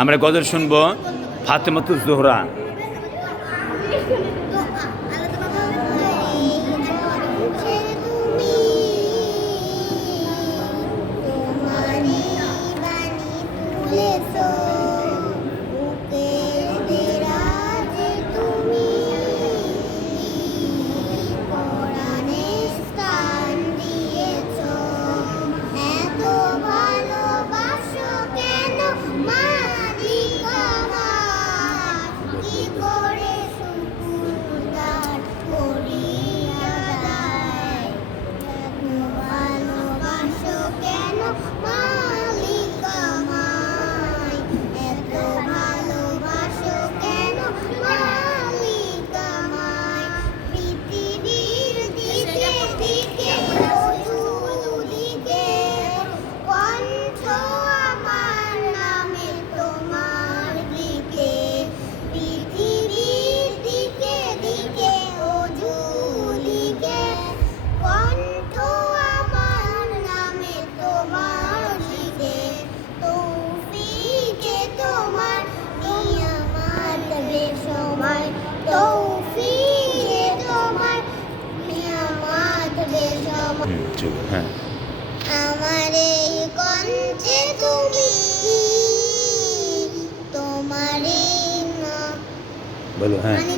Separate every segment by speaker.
Speaker 1: আমরা গজল শুনব ফাতেমাতুজ জোহরা। You. হ্যাঁ।
Speaker 2: আমার এই কঞ্চে তুমি তোমারই
Speaker 1: বলো হ্যাঁ।
Speaker 2: মানে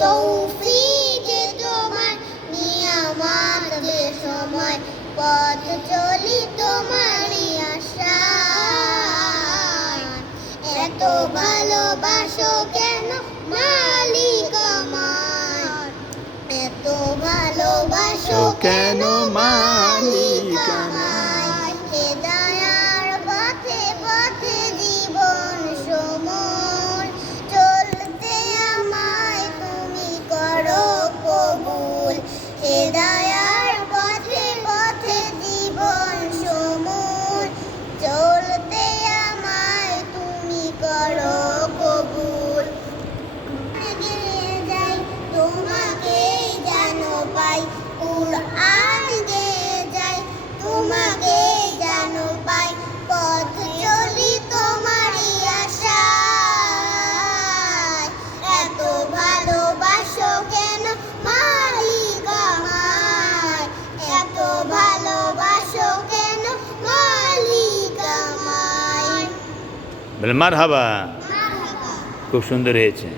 Speaker 2: তৌফিক তোমার, নিয়ামত সময়, পথ চলি তোমার আশা এত ভালোবাসো কেন মালিক আমার এত ভালোবাসো কেন
Speaker 1: বলে মার হাবা খুব সুন্দর হয়েছে।